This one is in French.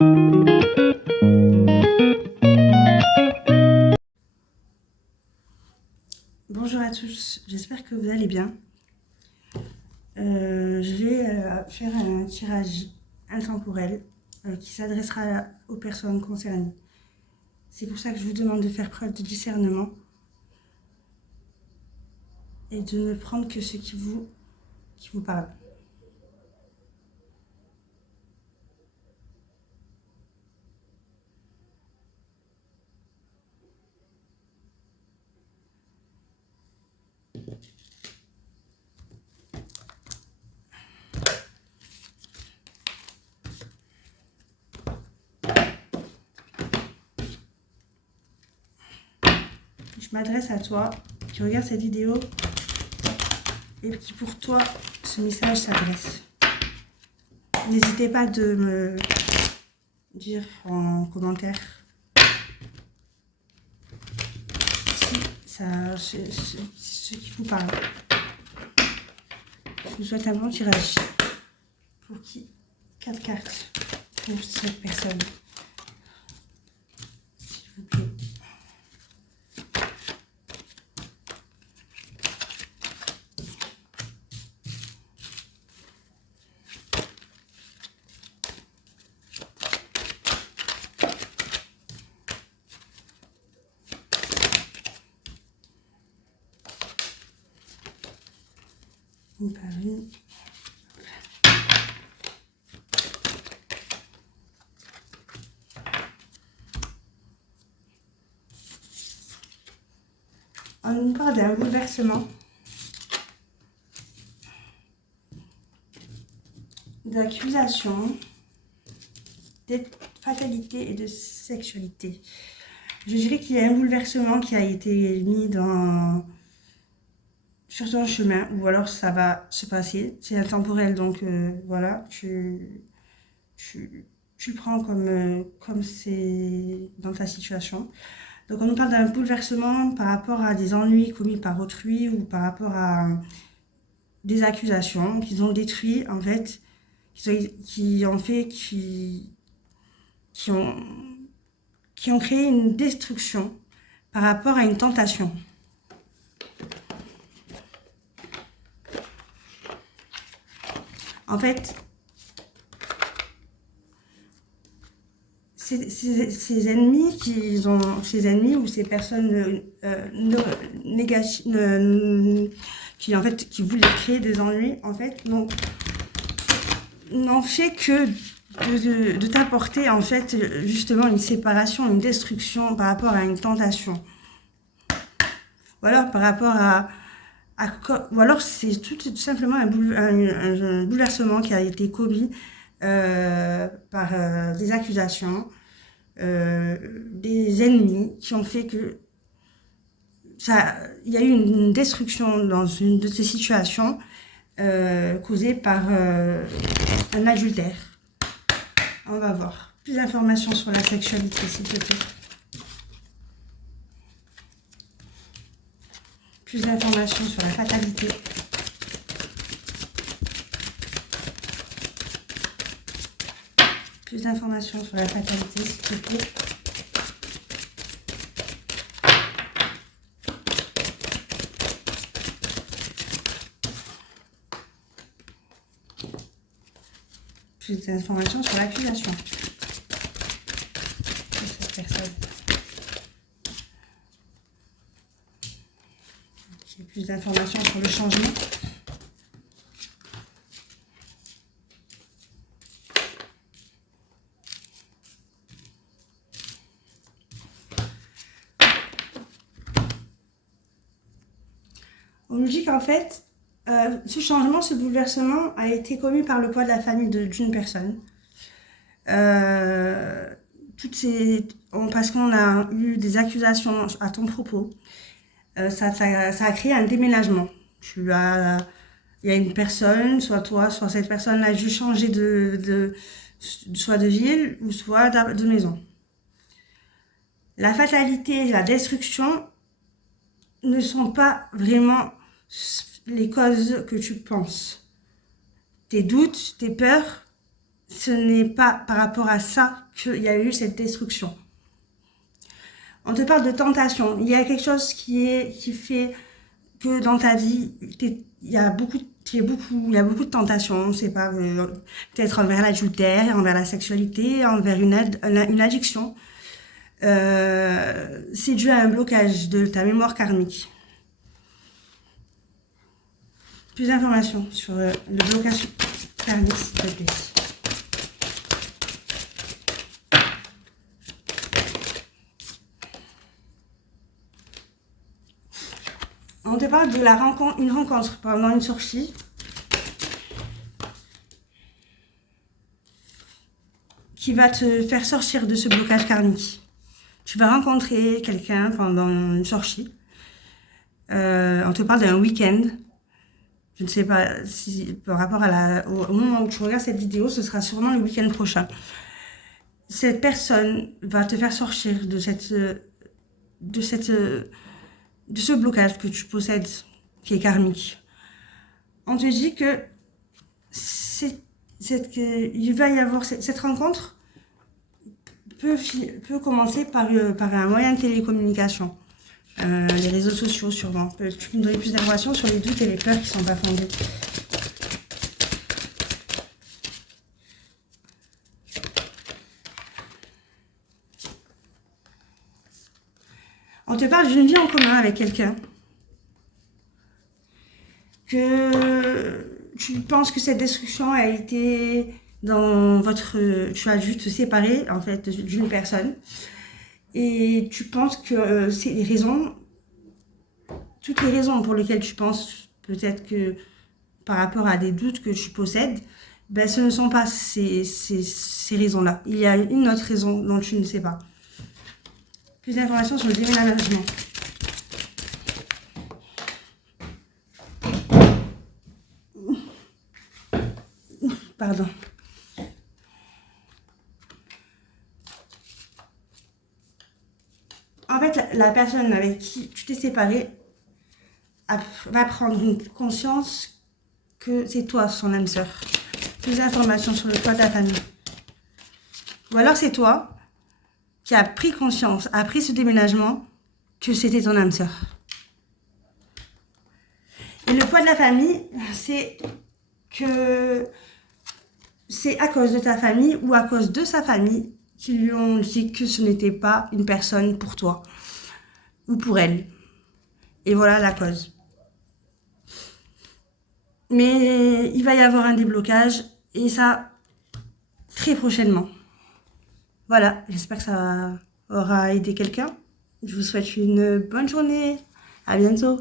Bonjour à tous, j'espère que vous allez bien. Je vais faire un tirage intemporel qui s'adressera aux personnes concernées. C'est pour ça que je vous demande de faire preuve de discernement et de ne prendre que ce qui vous parle. Je m'adresse à toi qui regarde cette vidéo et qui pour toi ce message s'adresse. N'hésitez pas de me dire en commentaire si ce qui vous parle. Je vous souhaite un bon tirage. Pour qui? 4 cartes pour cette personne. S'il vous plaît. Une par une. On nous parle d'un bouleversement, d'accusation, de fatalité et de sexualité. Je dirais qu'il y a un bouleversement qui a été mis sur ton chemin, ou alors ça va se passer. C'est intemporel, donc voilà, tu le prends comme c'est dans ta situation. Donc on nous parle d'un bouleversement par rapport à des ennuis commis par autrui ou par rapport à des accusations qu'ils ont détruit en fait, qui ont créé une destruction par rapport à une tentation. En fait, ces ennemis ou ces personnes négatives qui voulaient créer des ennuis, en fait, n'ont fait que de t'apporter en fait justement une séparation, une destruction par rapport à une tentation. Ou alors par rapport ou alors c'est tout simplement un bouleversement qui a été commis par des accusations, des ennemis qui ont fait que il y a eu une destruction dans une de ces situations causée par un adultère. On va voir. Plus d'informations sur la sexualité, s'il te plaît. Plus d'informations sur la fatalité. Plus d'informations sur la fatalité, s'il te plaît. Plus d'informations sur l'accusation de cette personne. J'ai plus d'informations sur le changement. On nous dit qu'en fait, ce changement, ce bouleversement a été commis par le poids de la famille d'une personne. Parce qu'on a eu des accusations à ton propos, ça a créé un déménagement. Il y a une personne, soit toi, soit cette personne a dû changer soit de ville ou soit de maison. La fatalité et la destruction ne sont pas vraiment les causes que tu penses. Tes doutes, tes peurs ce n'est pas par rapport à ça qu'il y a eu cette destruction. On te parle de tentation. Il y a quelque chose qui fait que dans ta vie, il y a beaucoup de tentations. C'est pas peut-être envers l'adultère, envers la sexualité, envers une addiction. C'est dû à un blocage de ta mémoire karmique. Plus d'informations sur le blocage karmique, s'il te plaît. On te parle de une rencontre pendant une sortie qui va te faire sortir de ce blocage karmique. Tu vas rencontrer quelqu'un pendant une sortie. On te parle d'un week-end. Je ne sais pas si par rapport au moment où tu regardes cette vidéo, ce sera sûrement le week-end prochain. Cette personne va te faire sortir de ce blocage que tu possèdes, qui est karmique. On te dit que il va y avoir cette rencontre peut commencer par un moyen de télécommunication. Les réseaux sociaux sûrement. Tu peux me donner plus d'informations sur les doutes et les peurs qui ne sont pas fondées. On te parle d'une vie en commun avec quelqu'un. Que tu penses que cette destruction a été tu as dû te séparer en fait d'une personne. Et tu penses que c'est toutes les raisons pour lesquelles tu penses peut-être que par rapport à des doutes que tu possèdes, ben ce ne sont pas ces raisons-là. Il y a une autre raison dont tu ne sais pas. Plus d'informations sur le déménagement. Pardon. En fait, la personne avec qui tu t'es séparé va prendre une conscience que c'est toi, son âme sœur. Plus d'informations sur le toit de ta famille. Ou alors c'est toi qui as pris conscience, après ce déménagement, que c'était ton âme sœur. Et le poids de la famille, c'est à cause de ta famille ou à cause de sa famille qui lui ont dit que ce n'était pas une personne pour toi ou pour elle. Et voilà la cause. Mais il va y avoir un déblocage et ça très prochainement. Voilà, j'espère que ça aura aidé quelqu'un. Je vous souhaite une bonne journée. À bientôt.